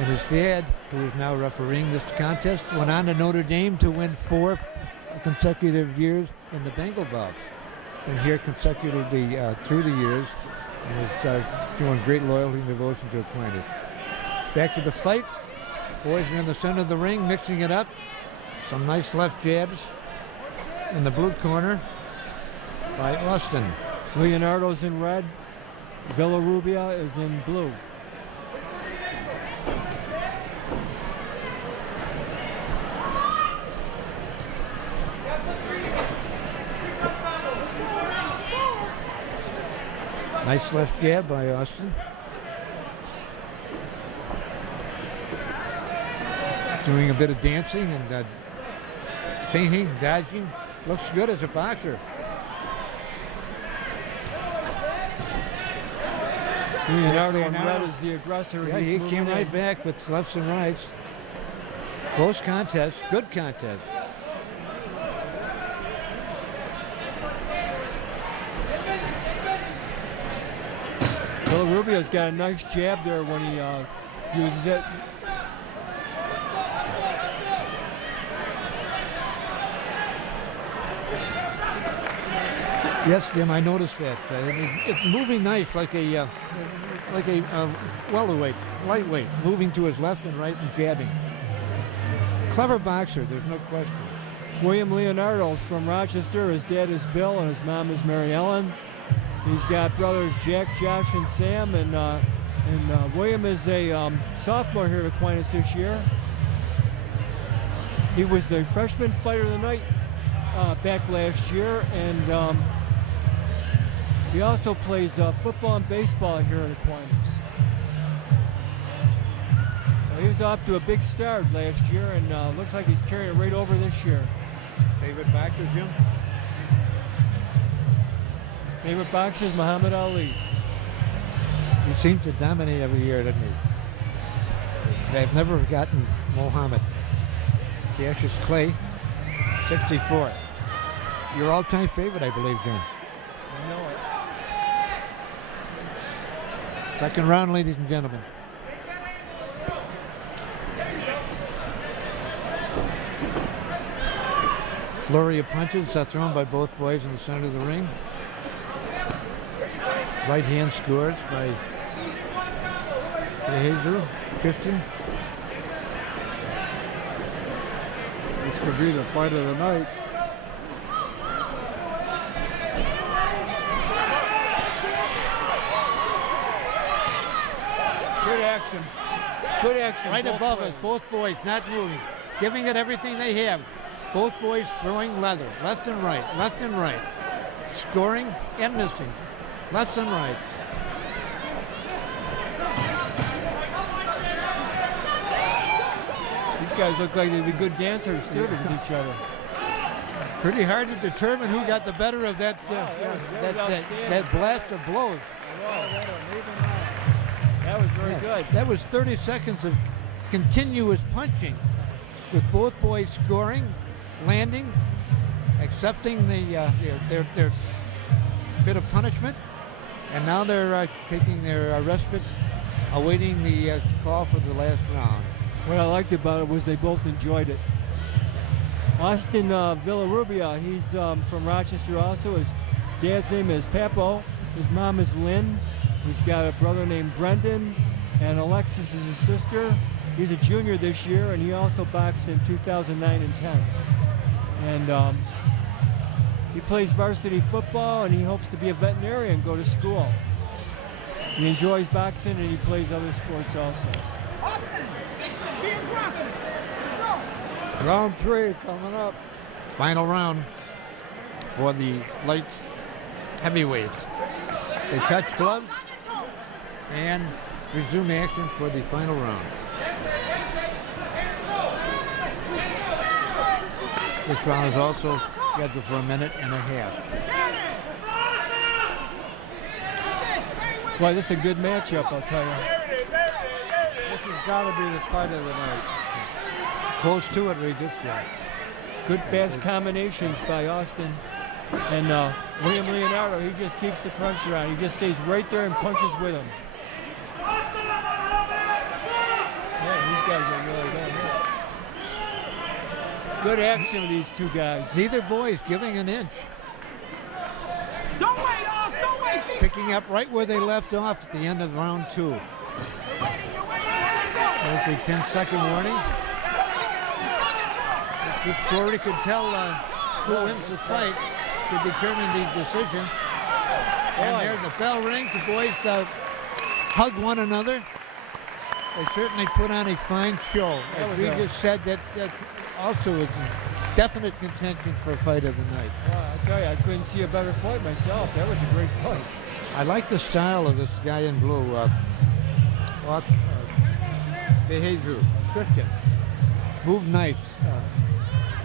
And his dad, who is now refereeing this contest, went on to Notre Dame to win 4 consecutive years in the Bengal Bouts. And here consecutively through the years, and is showing great loyalty and devotion to Aquinas. Back to the fight. Boys are in the center of the ring, mixing it up. Some nice left jabs in the blue corner by Austin. Leonardo's in red. Villarubia is in blue. Nice left jab by Austin. Doing a bit of dancing and feinting, dodging. Looks good as a boxer. Leonardo in red is the aggressor. Yeah, he came right back with lefts and rights. Close contest, good contest. Villarubio's got a nice jab there when he uses it. Yes, Jim, I noticed that. It's moving nice, like a welterweight, lightweight, moving to his left and right and jabbing. Clever boxer, there's no question. William Leonardo is from Rochester. His dad is Bill and his mom is Mary Ellen. He's got brothers Jack, Josh, and Sam, and William is a sophomore here at Aquinas this year. He was the freshman fighter of the night back last year, and he also plays football and baseball here at Aquinas. So he was off to a big start last year, and looks like he's carrying it right over this year. Favorite boxer, Jim? Favorite boxer is Muhammad Ali. He seems to dominate every year, doesn't he? They've never forgotten Muhammad. Cassius Clay, 64. Your all-time favorite, I believe, Jim. I know it. Second round, ladies and gentlemen. Flurry of punches thrown by both boys in the center of the ring. Right hand scores by Jesus Christian. This could be the fight of the night. Good action. Good action. Right above us, both boys not moving, giving it everything they have. Both boys throwing leather, left and right, left and right. Scoring and missing, lefts and rights. These guys look like they'd be good dancers too with each other. Pretty hard to determine who got the better of that that blast of blows. That was very good. That was 30 seconds of continuous punching, with both boys scoring, landing, accepting their bit of punishment, and now they're taking their respite, awaiting the call for the last round. What I liked about it was they both enjoyed it. Austin Villarubia, he's from Rochester also. His dad's name is Papo. His mom is Lynn. He's got a brother named Brendan, and Alexis is his sister. He's a junior this year, and he also boxed in 2009 and 10. And he plays varsity football, and he hopes to be a veterinarian, go to school. He enjoys boxing, and he plays other sports also. Austin, be aggressive. Let's go. Round 3 coming up. Final round for the light heavyweights. They touch gloves and resume action for the final round. This round is also scheduled for a minute and a half. Well, this is a good matchup, I'll tell you. This has got to be the fight of the night. Close to it, Regis. Yeah. Good fast combinations by Austin. And William Leonardo, he just keeps the pressure on. He just stays right there and punches with him. Yeah, these guys are really going hit. Good action with these two guys. Neither boy's giving an inch. Don't wait, Oz, don't wait. Picking up right where they left off at the end of round 2. You're waiting. There's a 10-second warning. This Florida could tell who wins the fight to determine the decision. And Boy. there the bell rings. The boys hug one another. They certainly put on a fine show. That As was we a- just said, that also is in definite contention for fight of the night. Well, I tell you, I couldn't see a better fight myself. That was a great fight. I like the style of this guy in blue, De Jesus, Christian. Move nice.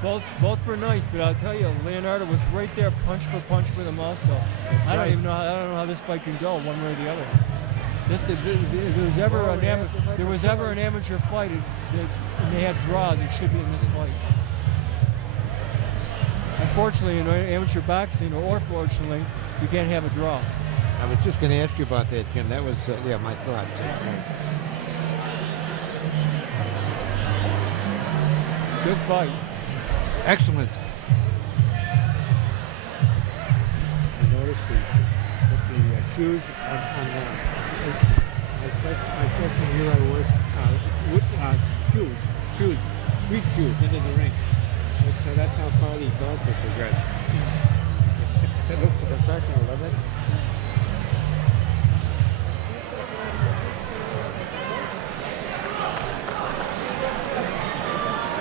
Both were nice, but I'll tell you, Leonardo was right there, punch for punch with him also. I don't know how this fight can go, one way or the other. If there was ever an amateur fight and they had draws, it should be in this fight. Unfortunately, in amateur boxing, or fortunately, you can't have a draw. I was just going to ask you about that, Jim. That was, my thoughts. Good fight. Excellent. I noticed the shoes on my freshman year I wore shoes, street shoes into the ring. So that's how far these dogs have progressed. It looks professional, doesn't it?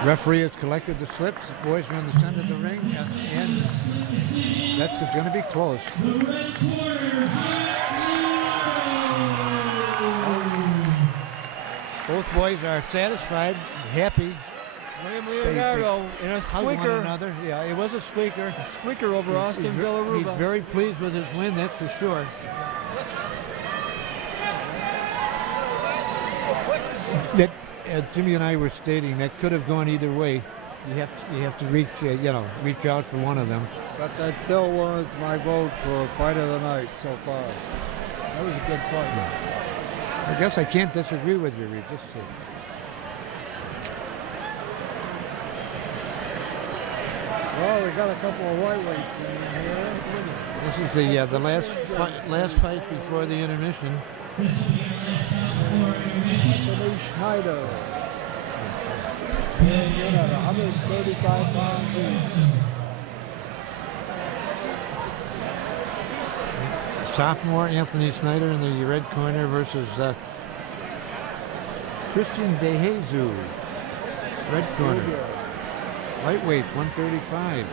Referee has collected the slips. The boys are in the center of the ring, and that's going to be close. Both boys are satisfied, happy. William Leonardo in a Hug one squeaker. another. Yeah, it was a squeaker. A squeaker over Austin He's Villaruba. very pleased with his win, that's for sure. That Jimmy and I were stating that could have gone either way. You have to reach reach out for one of them. But that still was my vote for fight of the night so far. That was a good fight. I guess I can't disagree with you, Regis. Well, we got a couple of lightweights in here. This is the last fight before the intermission. Anthony Schneider. In at 135 pounds each. Sophomore Anthony Snyder in the red corner versus Christian De Jesus, red corner. Lightweight, 135.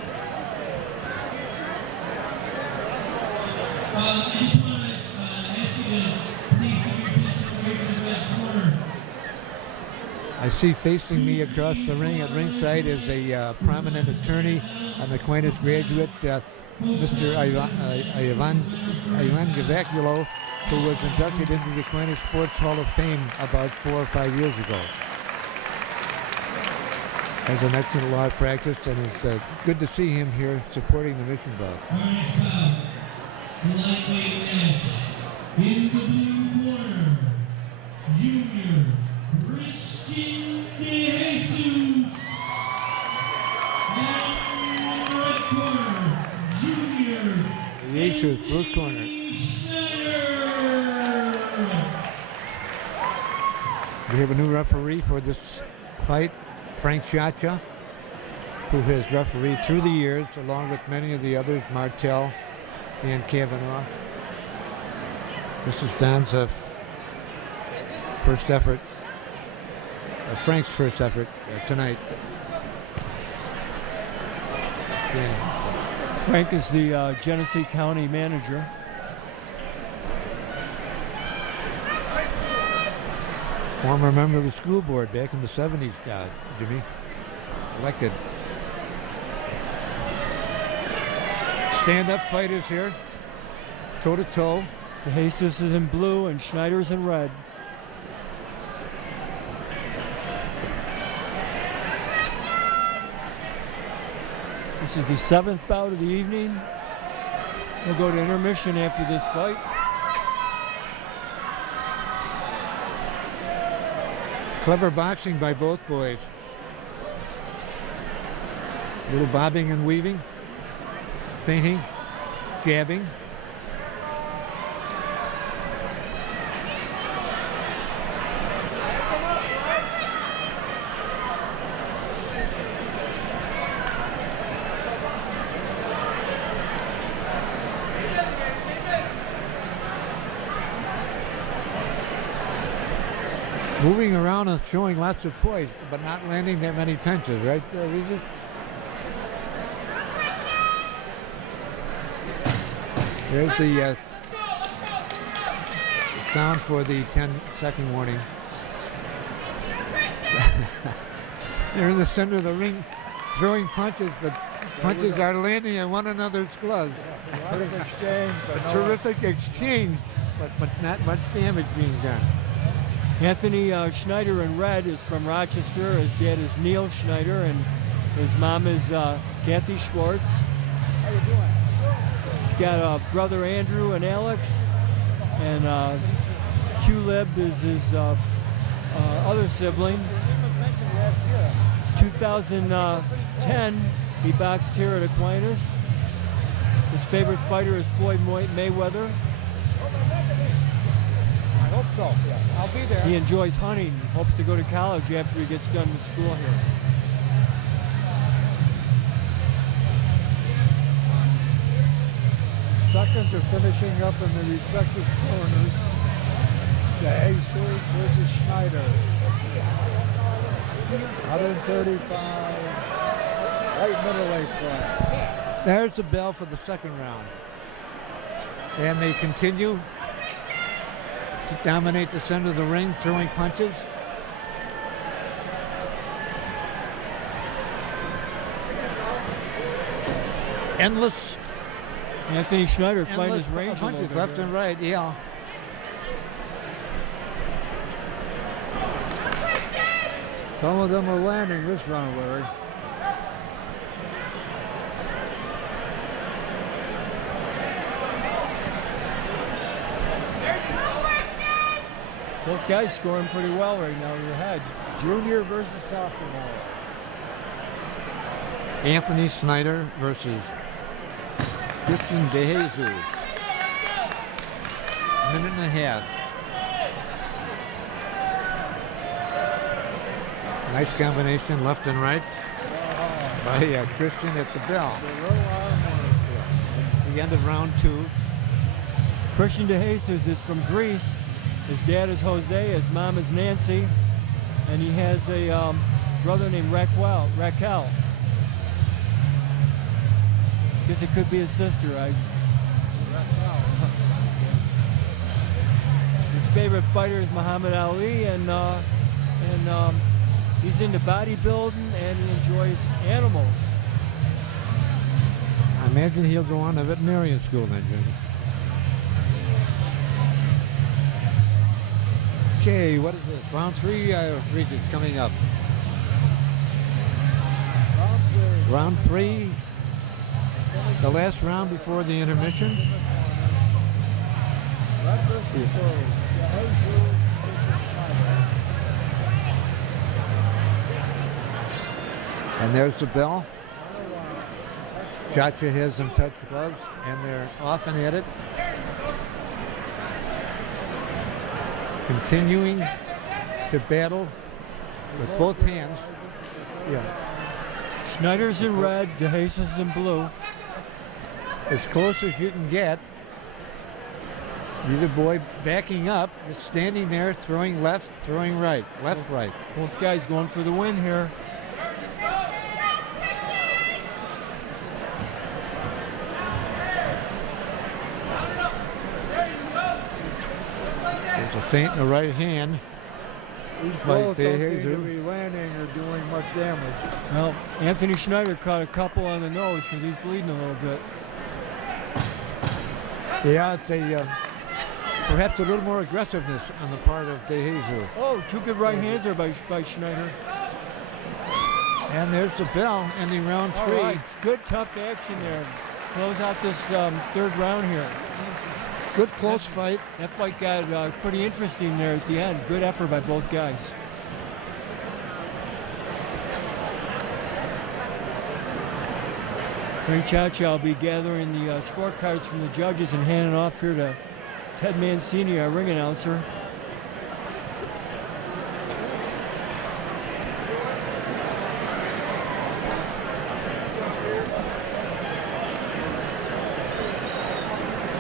I just want to ask you to please give your attention away from the red corner. I see facing me across the ring at ringside is a prominent attorney, an Aquinas graduate, Mr. Ivan Gavaculo, who was inducted into the Aquinas Sports Hall of Fame about 4 or 5 years ago. Has an excellent law practice, and it's good to see him here supporting the mission bout. Our next bout, the lightweight match. In the blue corner, Junior Christian De Jesus. And in the red corner, Junior Jesus, blue corner. Schneider. We have a new referee for this fight, Frank Chacha, who has refereed through the years, along with many of the others, Martel, Dan Kavanaugh. This is Don's first effort, Frank's first effort tonight. Yeah. Frank is the Genesee County manager. Former member of the school board back in the 70s, Jimmy. Elected. Stand-up fighters here, toe-to-toe. De Jesus is in blue and Schneider's in red. This is the 7th bout of the evening. We'll go to intermission after this fight. Clever boxing by both boys. Little bobbing and weaving, feinting, jabbing. Moving around and showing lots of poise, but not landing that many punches, right, Regis? There's the sound for the 10-second warning. They're in the center of the ring throwing punches, but punches are landing on one another's gloves. A lot of exchange, but A no- terrific exchange, but not much damage being done. Anthony Schneider in red is from Rochester. His dad is Neil Schneider, and his mom is Kathy Schwartz. How you doing? He's got brother Andrew and Alex, and Q-Lib is his other sibling. 2010, he boxed here at Aquinas. His favorite fighter is Floyd Mayweather. I hope so. Yeah. I'll be there. He enjoys hunting, hopes to go to college after he gets done with school here. Seconds are finishing up in the respective corners. Jesus versus Schneider. 135. Right middleweight flag. There's the bell for the second round. And they continue to dominate the center of the ring, throwing punches. Endless Anthony Schneider fighting his range a punches little left bit and right, yeah. Some of them are landing this round, Larry. Both guys scoring pretty well right now in the head. Junior versus sophomore. Anthony Schneider versus Christian DeJesus. Minute and a half. Nice combination, left and right, by Christian at the bell. The end of round two. Christian DeJesus is from Greece. His dad is Jose, his mom is Nancy, and he has a brother named Raquel. Guess it could be his sister. His favorite fighter is Muhammad Ali, and he's into bodybuilding and he enjoys animals. I imagine he'll go on to veterinarian school then, Junior. Okay, what is this? Round three, Regis, coming up. Round three, the last round before the intermission. And there's the bell. Chacha has them touch gloves, and they're off and at it. Continuing to battle with both hands. Yeah, Schneider's in red, DeJesus in blue. as close as you can get. Neither boy backing up, just standing there, throwing left, throwing right, left, right. Both guys going for the win here. There's a feint in the right hand. These Like both don't seem to DeJesus. be landing or doing much damage. Well, Anthony Schneider caught a couple on the nose because he's bleeding a little bit. Yeah, it's a perhaps a little more aggressiveness on the part of DeJesus. Oh, two good right hands there by Schneider. And there's the bell ending round All three. right, good tough action there. Close out this third round here. Good close fight. That fight got pretty interesting there at the end. Good effort by both guys. Frank Chacha will be gathering the scorecards from the judges and handing off here to Ted Mancini, our ring announcer.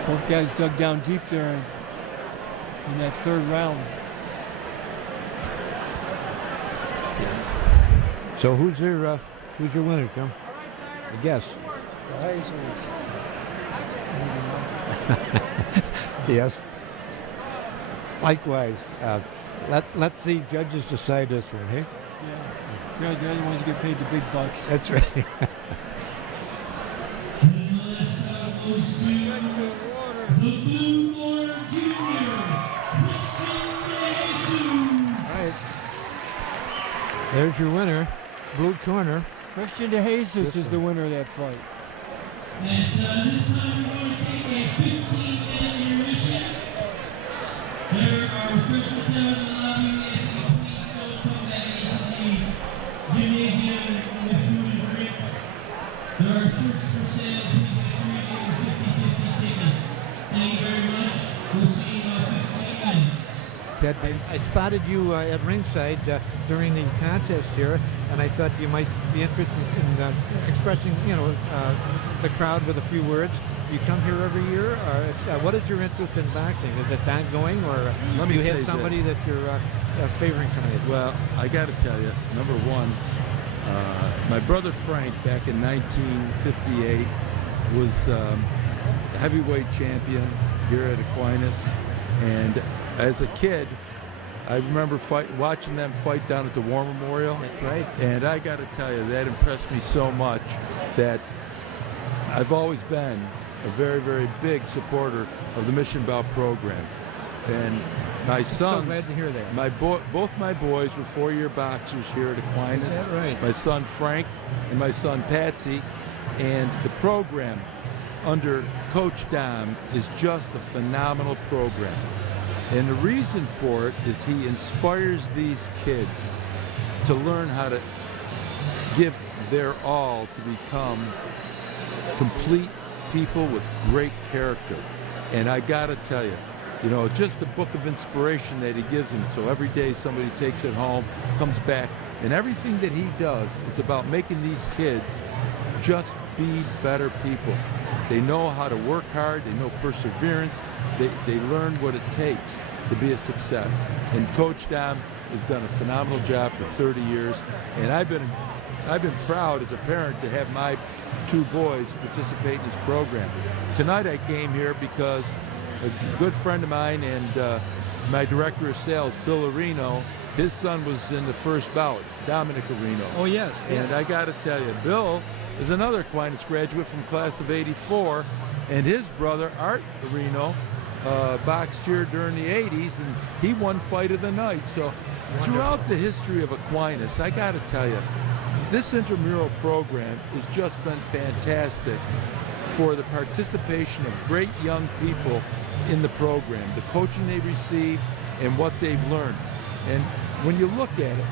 Both guys dug down deep there in that third round. So who's your winner, Tim? I guess. Yes. Likewise. Let the judges decide this one, hey? Yeah, they're the ones who get paid the big bucks. That's right. And the last bout goes to the blue corner junior, Christian De Jesus. All right. There's your winner, blue corner. Christian De Jesus is the winner of that fight. And this time we're going to take a 15-minute intermission. There are refreshments out in the lobby. We ask you please don't come back into the gymnasium with food and drink. There are shirts for sale. Please make sure you get your 50-50 tickets. Thank you very much. We'll see you in about 15 minutes. Ted, I spotted you at ringside during the contest here, and I thought you might be interested in expressing, the crowd with a few words. You come here every year, or what is your interest in boxing? Is it ongoing, or Let me you have say somebody this. that you're favoring tonight? Well, I got to tell you, number one, my brother Frank back in 1958 was heavyweight champion here at Aquinas, and as a kid, I remember watching them fight down at the War Memorial. That's right. And I got to tell you, that impressed me so much that I've always been a very, very big supporter of the Mission Bout program. And my sons, glad to hear that. both my boys were 4-year boxers here at Aquinas. Is that right? My son Frank and my son Patsy. And the program under Coach Dom is just a phenomenal program. And the reason for it is he inspires these kids to learn how to give their all to become complete people with great character. And I gotta tell you, just a book of inspiration that he gives them. So every day somebody takes it home, comes back, and everything that he does, it's about making these kids just be better people. They know how to work hard, they know perseverance, they learn what it takes to be a success. And Coach Dom has done a phenomenal job for 30 years, and I've been proud as a parent to have my 2 boys participate in this program. Tonight I came here because a good friend of mine and my director of sales, Bill Areno, his son was in the first bout, Dominic Areno. Oh, yes. And I got to tell you, Bill is another Aquinas graduate from class of '84, and his brother, Art Areno, boxed here during the 80s, and he won Fight of the Night. So throughout the history of Aquinas, I got to tell you, this intramural program has just been fantastic for the participation of great young people in the program, the coaching they receive and what they've learned. And when you look at it,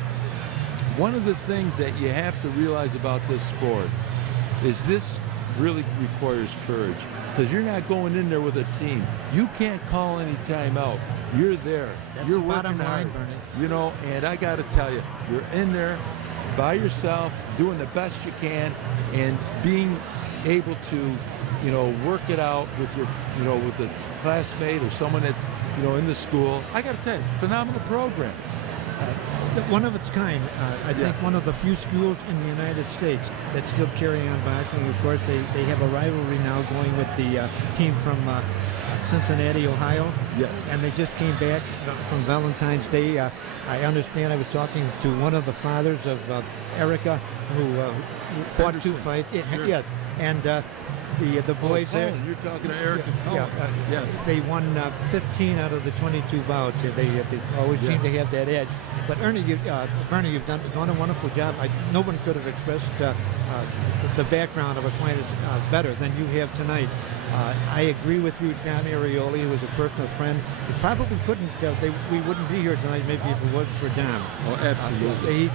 one of the things that you have to realize about this sport is this really requires courage, because you're not going in there with a team. You can't call any time out. You're there. You're working hard. And I got to tell you, you're in there by yourself, doing the best you can, and being able to, work it out with your, with a classmate or someone that's, in the school. I got to tell you, it's a phenomenal program. One of its kind. I think Yes. one of the few schools in the United States that still carry on boxing. Of course, they have a rivalry now going with the team from Cincinnati, Ohio. Yes. And they just came back from Valentine's Day. I understand I was talking to one of the fathers of Erica, who fought Henderson. 2 fights. Sure. Yeah. And the boys there. You're talking to Eric and Yeah, Cohen. Yes. they won 15 out of the 22 bouts. They always seem to have that edge. But Ernie, Bernie, you've done a wonderful job. No one could have expressed the background of Aquinas better than you have tonight. I agree with you, Don Arioli, who was a personal friend. We probably couldn't, we wouldn't be here tonight maybe if it wasn't for Don. Oh, absolutely.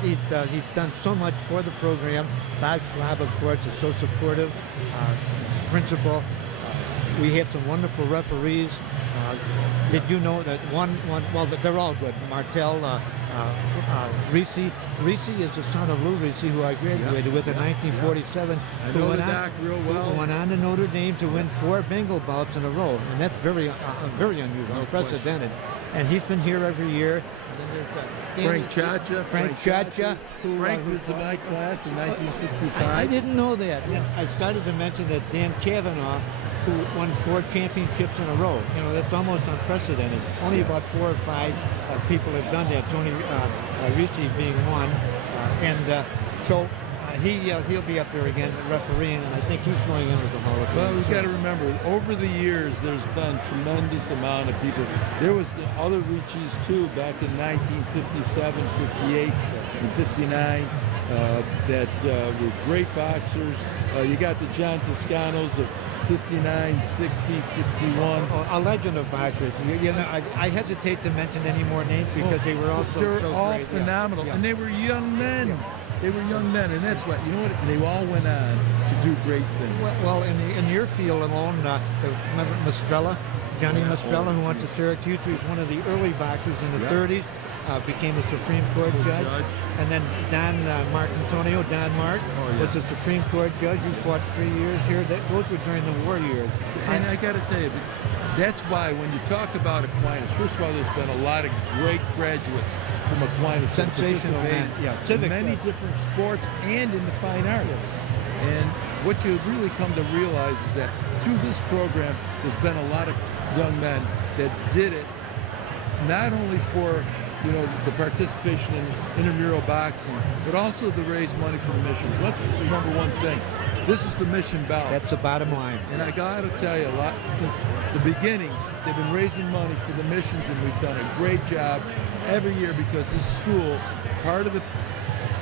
He's done so much for the program. Bob Schwab, of course, is so supportive. Principal. We have some wonderful referees. Did you know that well, they're all good. Martell, Reese. Reese is the son of Lou Reese, who I graduated with in 1947. I know the doc real well. Who went on to Notre Dame to win 4 Bengal bouts in a row. And that's very unusual, unprecedented. And he's been here every year. And then there's Frank Chacha. Frank Chacha. Frank was in my class in 1965. I didn't know that. I started to mention that Dan Kavanaugh, who won 4 championships in a row. You know, that's almost unprecedented. Only about 4 or 5 people have done that, Tony Reese being one. So he'll be up there again refereeing, and I think he's going into the Hall of Fame. Well, we've got to remember, over the years, there's been tremendous amount of people. There was other Ricci's too back in 1957, 58, and 59 that were great boxers. You got the John Toscanos of 59, 60, 61. A legend of boxers. You know, I hesitate to mention any more names because they were all they're all great. phenomenal, Yeah. and they were young men. Yeah. They were young men, and that's what, you know what, they all went on to do great things. Well, in your field alone, remember Mastrella, Johnny Mastrella, who went to Syracuse. He was one of the early boxers in the 30s. Became a Supreme Court judge. And then Don Marcantonio, Don Mark, was a Supreme Court judge who fought 3 years here. Those were during the war years. And I got to tell you, that's why when you talk about Aquinas, first of all, there's been a lot of great graduates from Aquinas that Sensational participate man. in many different sports and in the fine arts. And what you really come to realize is that through this program, there's been a lot of young men that did it not only for the participation in intramural boxing, but also to raise money for the missions. Let's remember one thing. This is the mission Bouts. That's the bottom line. And I got to tell you, a lot since the beginning, they've been raising money for the missions, and we've done a great job every year because this school, part of the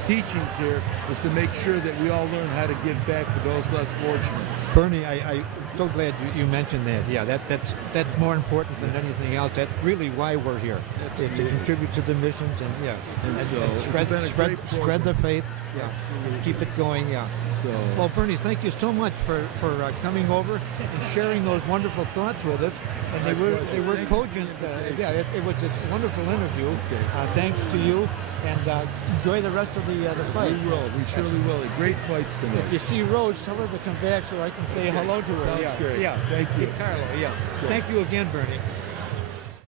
teachings here is to make sure that we all learn how to give back for those less fortunate. Bernie, I'm so glad you mentioned that. Yeah, that's more important than anything else. That's really why we're here. To contribute to the missions and spread the faith. Yeah, keep it going. Yeah. Well, Bernie, thank you so much for coming over and sharing those wonderful thoughts with us. And they were cogent. It was a wonderful interview. Thanks to you. And enjoy the rest of the fight. We will. We surely will. Great fights tonight. If you see Rose, tell her to come back so I can say hello to her. Sounds great. Yeah. Thank you. Carlo. Yeah. Thank you again, Bernie.